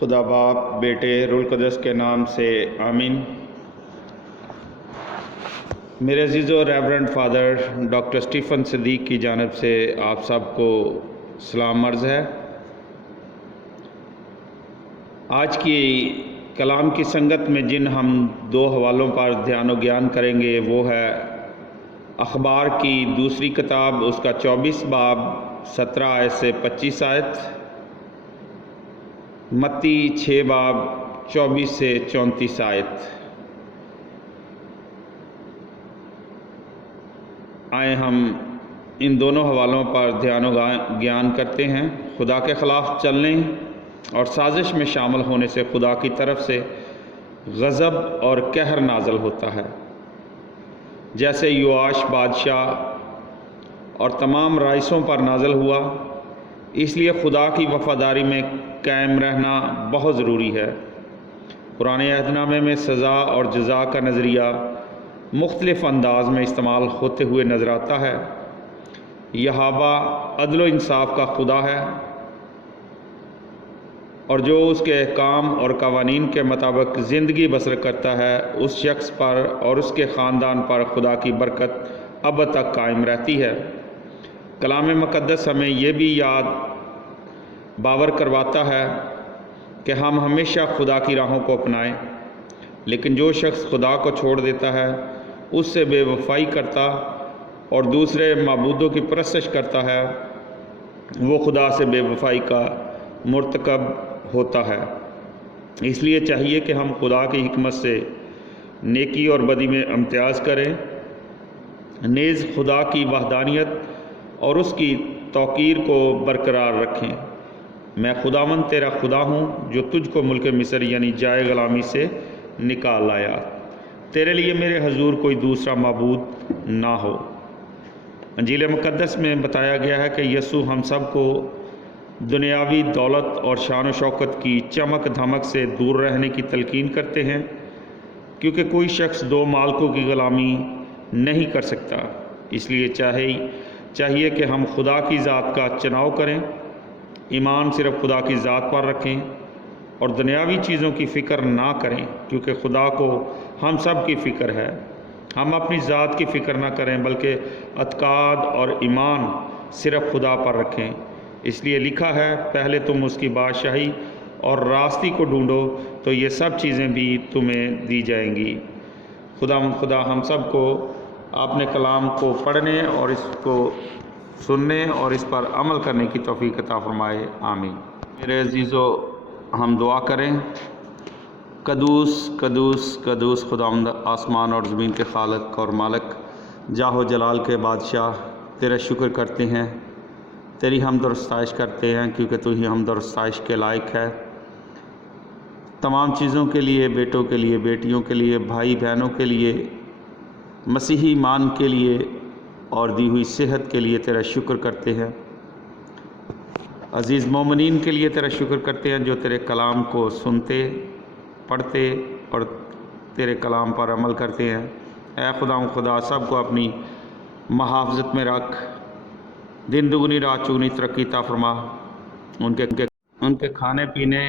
खुदा बाप, बेटे, रूह कुदस के नाम से आमीन। मेरे अजीज़ और reverend father doctor Stephen Siddiq की जानिब से आप सबको सलाम अर्ज़ है। आज की कलाम की संगत में जिन हम दो हवालों पर ध्यान व ज्ञान करेंगे वो है अखबार की दूसरी किताब, उसका 24 बाब 17 आयत से 25 आयत, मत्ती 6 बाब 24 से 34 आयत। आए हम इन दोनों हवालों पर ध्यान व ज्ञान करते हैं। खुदा के ख़िलाफ़ चलने और साजिश में शामिल होने से खुदा की तरफ से गज़ब और कहर नाज़िल होता है। जैसे योआश बादशाह और तमाम राइसों पर नाज़िल हुआ, इसलिए खुदा की वफ़ादारी में कायम रहना बहुत ज़रूरी है। पुराने अहदनामे में सज़ा और जज़ा का नज़रिया मुख्तलिफ़ अंदाज में इस्तेमाल होते हुए नज़र आता है। यहोवा अदल व इंसाफ का खुदा है और जो उसके अहकाम और कवानीन के मुताबिक ज़िंदगी बसर करता है, उस शख्स पर और उसके ख़ानदान पर खुदा की बरकत अब तक कायम रहती है। कलाम मुक़द्दस हमें यह भी याद बावर करवाता है कि हम हमेशा खुदा की राहों को अपनाएं, लेकिन जो शख्स खुदा को छोड़ देता है, उससे बेवफाई करता और दूसरे माबूदों की परस्तिश करता है, वो खुदा से बेवफाई का मुर्तकब होता है। इसलिए चाहिए कि हम खुदा की हिकमत से नेकी और बदी में इम्तियाज़ करें, नेज़ खुदा की वहदानियत और उसकी तौकीर को बरकरार रखें। मैं खुदावंद तेरा खुदा हूँ जो तुझको मुल्क मिस्र यानी जाए ग़ुलामी से निकाल लाया। तेरे लिए मेरे हजूर कोई दूसरा माबूद ना हो। अंजील मुक़द्दस में बताया गया है कि यसू हम सब को दुनियावी दौलत और शान व शौकत की चमक धमक से दूर रहने की तलकीन करते हैं, क्योंकि कोई शख्स दो मालिकों की ग़ुलामी नहीं कर सकता। इसलिए चाहिए कि हम खुदा की ज़ात का चुनाव करें, ईमान सिर्फ़ खुदा की ज़ात पर रखें और दुनियावी चीज़ों की फ़िक्र ना करें, क्योंकि खुदा को हम सब की फ़िक्र है। हम अपनी ज़ात की फ़िक्र ना करें बल्कि अतकाद और ईमान सिर्फ़ खुदा पर रखें। इसलिए लिखा है, पहले तुम उसकी बादशाही और रास्ती को ढूंढो तो ये सब चीज़ें भी तुम्हें दी जाएंगी। खुदा हम सब को अपने कलाम को पढ़ने और इसको सुनने और इस पर अमल करने की तौफीक अता फरमाए। आमीन। मेरे अजीज़ों, हम दुआ करें। कदूस कदूस कदूस खुदावंद आसमान और ज़मीन के खालिक और मालिक, जाहो जलाल के बादशाह, तेरा शुक्र करते हैं, तेरी हमद और सताइश करते हैं, क्योंकि तू ही हमद और सताइश के लायक है। तमाम चीज़ों के लिए, बेटों के लिए, बेटियों के लिए, भाई बहनों के लिए, मसीही ईमान के लिए और दी हुई सेहत के लिए तेरा शुक्र करते हैं। अज़ीज़ मोमिनीन के लिए तेरा शुक्र करते हैं जो तेरे कलाम को सुनते, पढ़ते और तेरे कलाम पर अमल करते हैं। ऐ खुदा सब को अपनी महाफ़ज़त में रख, दिन दुगनी रात चुगनी तरक्की अता फरमा। उनके खाने पीने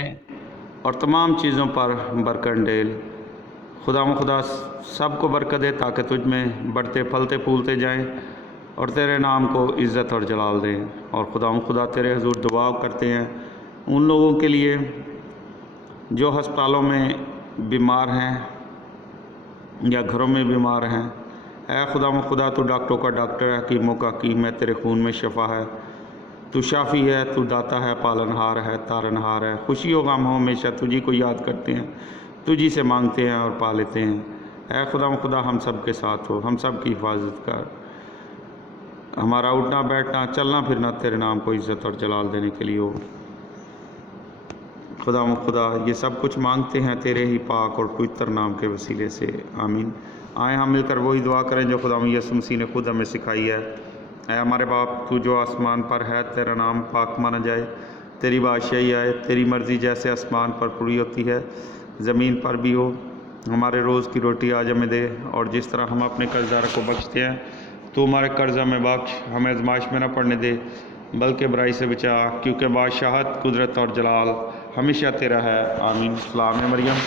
और तमाम चीज़ों पर बरकत डेल। खुदा सब को बरकत दे ताकि तुझ में बढ़ते फलते फूलते जाएं और तेरे नाम को इज़्ज़त और जलाल दें। और खुदा तेरे हुज़ूर दुआ करते हैं उन लोगों के लिए जो हस्पतालों में बीमार हैं या घरों में बीमार हैं। ऐ खुदा तू डॉक्टरों का डॉक्टर है, हकीमों का हकीम है, तेरे खून में शफा है। तू शाफ़ी है, तू दाता है, पालनहार है, तारनहार है। खुशी हो गम हो हमेशा तुझी को याद करते हैं, तुझी से मांगते हैं और पा लेते हैं। ऐ खुदा हम सब के साथ हो, हम सब की हिफाजत कर। हमारा उठना बैठना चलना फिरना तेरे नाम को इज़्ज़त और जलाल देने के लिए हो। खुदा ये सब कुछ मांगते हैं तेरे ही पाक और पवित्र नाम के वसीले से। आमीन। आए हम मिलकर वही दुआ करें जो खुदा यीशु मसीह ने खुद हमें सिखाई है। ऐ हमारे बाप, तू जो आसमान पर है, तेरा नाम पाक माना जाए, तेरी बादशाही आए, तेरी मर्ज़ी जैसे आसमान पर पूरी होती है ज़मीन पर भी हो। हमारे रोज़ की रोटी आज हमें दे, और जिस तरह हम अपने कर्ज़दारों को बख्शते हैं, तू हमारे कर्ज़ में बख्श, हमें आज़माइश में न पड़ने दे बल्कि बुराई से बचा, क्योंकि बादशाहत, कुदरत और जलाल ہمیشہ تیرا ہے، آمین۔ سلام مریم،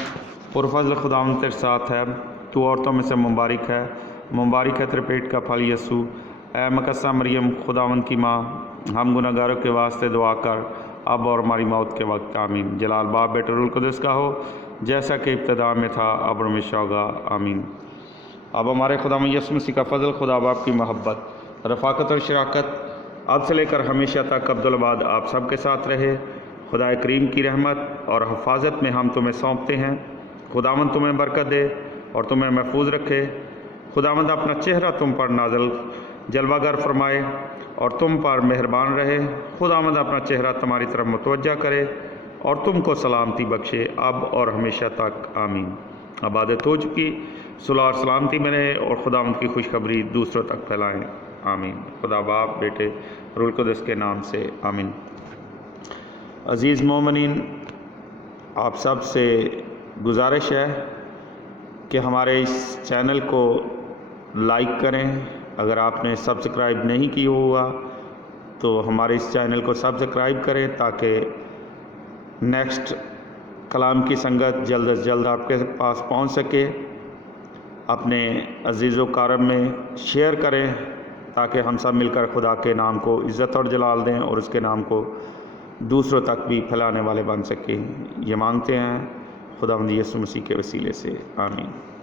پرفضل خداوند تیرے ساتھ ہے، تو عورتوں میں سے مبارک ہے، مبارک ہے تیرے پیٹ کا پھل یسوع۔ اے مقدسہ مریم خداوند کی ماں، ہم گناہ گاروں کے واسطے دعا کر، اب اور ہماری موت کے وقت، آمین۔ جلال باپ بیٹے روح القدس کا ہو، جیسا کہ ابتدا میں تھا اب اور ہمیشہ ہوگا، آمین۔ اب ہمارے خداوند یسوع مسیح کا فضل، خدا باپ کی محبت، رفاقت اور شراکت اب سے لے کر ہمیشہ تک ابدالآباد آپ سب کے ساتھ رہے۔ خدا کریم کی رحمت اور حفاظت میں ہم تمہیں سونپتے ہیں۔ خداوند تمہیں برکت دے اور تمہیں محفوظ رکھے۔ خداوند اپنا چہرہ تم پر نازل جلوہ گر فرمائے اور تم پر مہربان رہے۔ خداوند اپنا چہرہ تمہاری طرف متوجہ کرے اور تم کو سلامتی بخشے اب اور ہمیشہ تک، آمین۔ عبادت ہو چکی، صلح اور سلامتی میں رہے اور خداوند کی خوشخبری دوسروں تک پھیلائیں، آمین۔ خدا باپ بیٹے روح القدس کے نام سے، آمین۔ عزیز مومنین، آپ سب سے گزارش ہے کہ ہمارے اس چینل کو لائک کریں۔ اگر آپ نے سبسکرائب نہیں کی ہوا تو ہمارے اس چینل کو سبسکرائب کریں تاکہ نیکسٹ کلام کی سنگت جلد از جلد آپ کے پاس پہنچ سکے۔ اپنے عزیز و کارب میں شیئر کریں تاکہ ہم سب مل کر خدا کے نام کو عزت اور جلال دیں اور اس کے نام کو دوسروں تک بھی پھیلانے والے بن سکیں۔ یہ مانگتے ہیں خداوند یسوع مسیح کے وسیلے سے، آمین۔